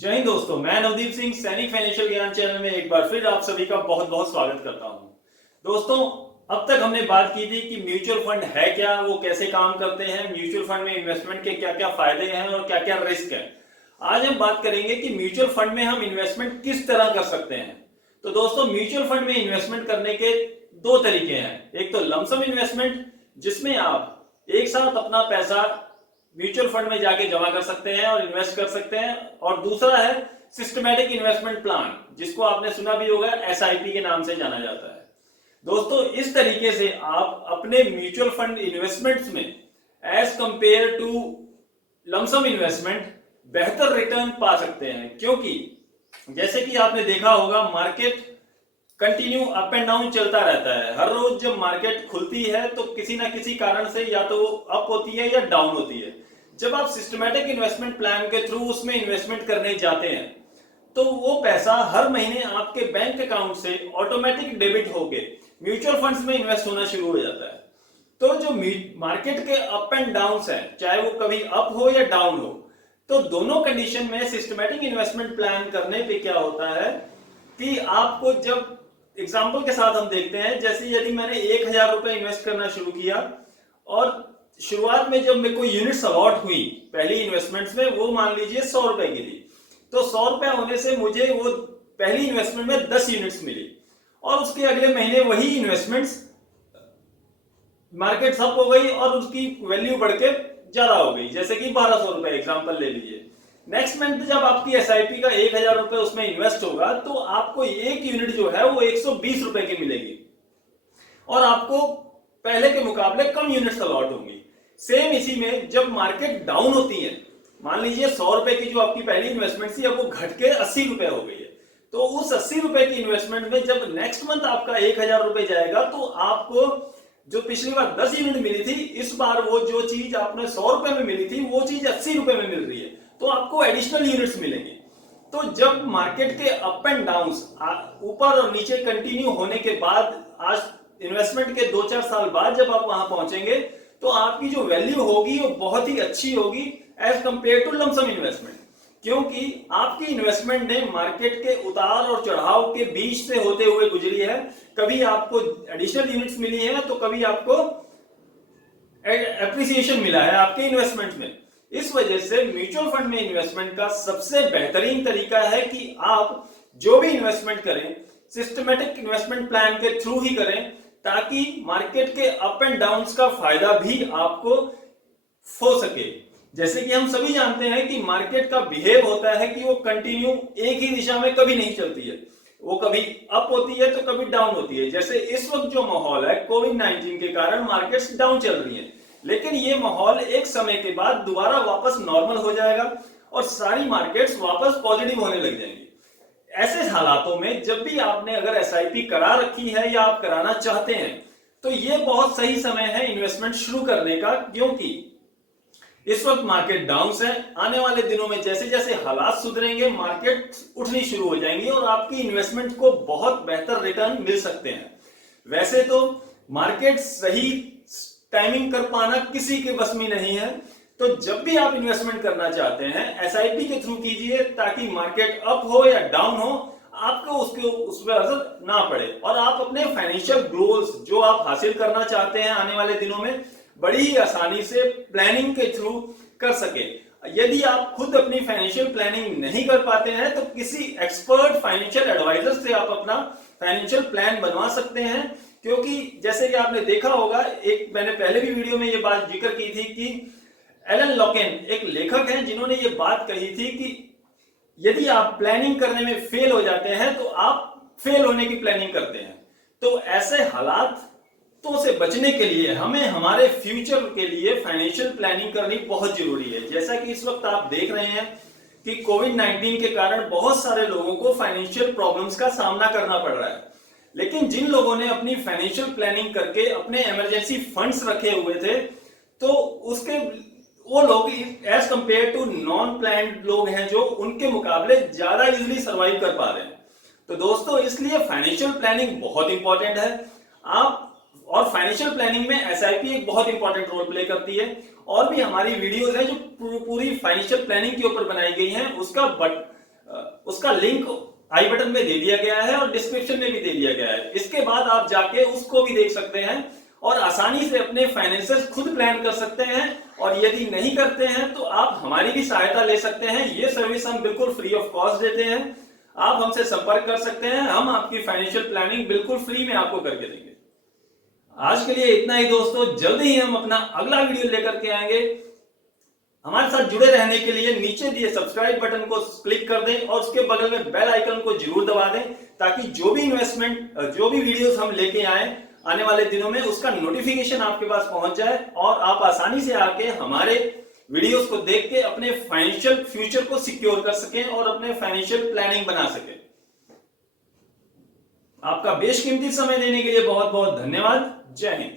जय हिंद दोस्तों, मैं नवदीप सिंह सैनिक फाइनेंशियल ज्ञान चैनल में एक बार फिर आप सभी का बहुत बहुत स्वागत करता हूं। दोस्तों, अब तक हमने बात की थी कि म्यूचुअल फंड है क्या, वो कैसे काम करते हैं, म्यूचुअल फंड में इन्वेस्टमेंट के क्या क्या फायदे हैं और क्या क्या रिस्क है। आज हम बात करेंगे कि म्यूचुअल फंड में हम इन्वेस्टमेंट किस तरह कर सकते हैं। तो दोस्तों, म्यूचुअल फंड में इन्वेस्टमेंट करने के दो तरीके हैं। एक तो लमसम इन्वेस्टमेंट, जिसमें आप एक साथ अपना पैसा म्यूचुअल फंड में जाके जमा कर सकते हैं और इन्वेस्ट कर सकते हैं, और दूसरा है सिस्टमैटिक इन्वेस्टमेंट प्लान, जिसको आपने सुना भी होगा, एसआईपी के नाम से जाना जाता है। दोस्तों, इस तरीके से आप अपने म्यूचुअल फंड इन्वेस्टमेंट्स में as compare to lump sum investment बेहतर रिटर्न पा सकते हैं, क्योंकि जैसे कि आपने देखा होगा, market continue up and down चलता रहता है। हर रोज जब मार्केट खुलती है तो किसी ना किसी कारण से या तो वो अप होती है या डाउन होती है। जब आप सिस्टमैटिक इन्वेस्टमेंट प्लान के थ्रू उसमें इन्वेस्टमेंट करने जाते हैं तो वो पैसा हर महीने आपके बैंक अकाउंट से ऑटोमेटिक डेबिट होके म्यूचुअल फंड्स में इन्वेस्ट होना शुरू हो जाता है। तो जो मार्केट के अप एंड डाउन है, चाहे वो कभी अप हो या डाउन हो, तो दोनों कंडीशन में सिस्टमैटिक इन्वेस्टमेंट प्लान करने पे क्या होता है कि आपको, जब एग्जाम्पल के साथ हम देखते हैं, जैसे यदि मैंने 1,000 रुपए इन्वेस्ट करना शुरू किया और शुरुआत में जब मेरे को यूनिट्स अलॉट हुई पहली इन्वेस्टमेंट्स में, वो मान लीजिए 100 रुपए की थी, तो 100 रुपए होने से मुझे वो पहली इन्वेस्टमेंट में 10 यूनिट्स मिली, और उसके अगले महीने वही इन्वेस्टमेंट्स मार्केट अप हो गई और उसकी वैल्यू बढ़ के ज्यादा हो गई, जैसे कि 1,200 रुपए एग्जाम्पल ले लीजिए। नेक्स्ट मंथ जब आपकी एसआईपी का 1,000 रुपए उसमें इन्वेस्ट होगा तो आपको एक यूनिट जो है वो 120 रुपए की मिलेगी, और आपको पहले के मुकाबले कम यूनिट्स अलॉट होंगी। सेम इसी में जब मार्केट डाउन होती है, मान लीजिए 100 रुपए की जो आपकी पहली इन्वेस्टमेंट थी, अब वो घट के 80 रुपए हो गई है, तो उस 80 रुपए की इन्वेस्टमेंट में जब नेक्स्ट मंथ आपका 1,000 रुपए जाएगा तो आपको जो पिछली बार 10 यूनिट मिली थी, इस बार वो जो चीज आपने 100 रुपए में मिली थी वो चीज 80 रुपए में मिल रही है, तो आपको एडिशनल यूनिट्स मिलेंगे। तो जब मार्केट के अप एंड डाउन, ऊपर और नीचे कंटिन्यू होने के बाद, आज इन्वेस्टमेंट के 2-4 साल बाद जब आप वहां पहुंचेंगे तो आपकी जो वैल्यू होगी वो बहुत ही अच्छी होगी as compare to lump sum investment, क्योंकि आपकी इन्वेस्टमेंट ने मार्केट के उतार और चढ़ाव के बीच से होते हुए गुजरी है। कभी आपको एडिशनल यूनिट्स मिली है तो कभी आपको एप्रिसिएशन मिला है आपके इन्वेस्टमेंट में। इस वजह से म्यूचुअल फंड में इन्वेस्टमेंट का सबसे बेहतरीन तरीका है कि आप जो भी इन्वेस्टमेंट करें सिस्टमैटिक इन्वेस्टमेंट प्लान के थ्रू ही करें, ताकि मार्केट के अप एंड डाउन का फायदा भी आपको हो सके। जैसे कि हम सभी जानते हैं कि मार्केट का बिहेव होता है कि वो कंटिन्यू एक ही दिशा में कभी नहीं चलती है, वो कभी अप होती है तो कभी डाउन होती है। जैसे इस वक्त जो माहौल है, कोविड-19 के कारण मार्केट्स डाउन चल रही हैं, लेकिन ये माहौल एक समय के बाद दोबारा वापस नॉर्मल हो जाएगा और सारी मार्केट्स वापस पॉजिटिव होने लग जाएंगी। ऐसे हालातों में जब भी आपने अगर एसआईपी करा रखी है या आप कराना चाहते हैं, तो ये बहुत सही समय है इन्वेस्टमेंट शुरू करने का, क्योंकि इस वक्त मार्केट डाउन है। आने वाले दिनों में जैसे जैसे हालात सुधरेंगे, मार्केट उठनी शुरू हो जाएंगी और आपकी इन्वेस्टमेंट को बहुत बेहतर रिटर्न मिल सकते हैं। वैसे तो मार्केट सही टाइमिंग कर पाना किसी के बस में नहीं है, तो जब भी आप इन्वेस्टमेंट करना चाहते हैं एसआईपी के थ्रू कीजिए, ताकि मार्केट अप हो या डाउन हो आपको उस पर असर ना पड़े, और आप अपने फाइनेंशियल गोल्स जो आप हासिल करना चाहते हैं आने वाले दिनों में बड़ी ही आसानी से प्लानिंग के थ्रू कर सके। यदि आप खुद अपनी फाइनेंशियल प्लानिंग नहीं कर पाते हैं तो किसी एक्सपर्ट फाइनेंशियल एडवाइजर से आप अपना फाइनेंशियल प्लान बनवा सकते हैं, क्योंकि जैसे कि आपने देखा होगा, एक मैंने पहले भी वीडियो में ये बात जिक्र की थी कि एलन लॉकेन एक लेखक हैं जिन्होंने ये बात कही थी कि यदि आप प्लानिंग करने में फेल हो जाते हैं तो आप फेल होने की प्लानिंग करते हैं। तो ऐसे हालात तो से बचने के लिए हमें हमारे फ्यूचर के लिए फाइनेंशियल प्लानिंग करनी बहुत जरूरी है। जैसा कि इस वक्त आप देख रहे हैं कि कोविड-19 के कारण बहुत सारे लोगों को फाइनेंशियल प्रॉब्लम्स का सामना करना पड़ रहा है, लेकिन जिन लोगों ने अपनी फाइनेंशियल प्लानिंग करके अपने इमरजेंसी फंड्स रखे हुए थे, तो उसके वो लोग as compare to non planned लोग हैं जो उनके मुकाबले ज्यादा इजीली सर्वाइव कर पा रहे हैं। तो दोस्तों, इसलिए फाइनेंशियल प्लानिंग बहुत इंपॉर्टेंट है। आप और फाइनेंशियल प्लानिंग में एसआईपी एक बहुत इंपॉर्टेंट रोल प्ले करती है, और भी हमारी वीडियोस हैं जो पूरी फाइनेंशियल प्लानिंग के ऊपर बनाई गई हैं, उसका उसका लिंक आई बटन में दे दिया गया है और डिस्क्रिप्शन में भी दे दिया गया है। इसके बाद आप जाके उसको भी देख सकते हैं और आसानी से अपने फाइनेंसेस खुद प्लान कर सकते हैं। और यदि नहीं करते हैं तो आप हमारी भी सहायता ले सकते हैं। ये सर्विस हम बिल्कुल फ्री ऑफ कॉस्ट देते हैं। आप हमसे संपर्क कर सकते हैं, हम आपकी फाइनेंशियल प्लानिंग बिल्कुल फ्री में आपको करके देंगे। आज के लिए इतना ही दोस्तों, जल्दी ही हम अपना अगला वीडियो लेकर के आएंगे। हमारे साथ जुड़े रहने के लिए नीचे दिए सब्सक्राइब बटन को क्लिक कर दें और उसके बगल में बेल आइकन को जरूर दबा दें, ताकि जो भी वीडियोस हम लेके आए आने वाले दिनों में उसका नोटिफिकेशन आपके पास पहुंच जाए और आप आसानी से आके हमारे वीडियोस को देख के अपने फाइनेंशियल फ्यूचर को सिक्योर कर सकें और अपने फाइनेंशियल प्लानिंग बना सकें। आपका बेशकीमती समय देने के लिए बहुत बहुत धन्यवाद। जय हिंद।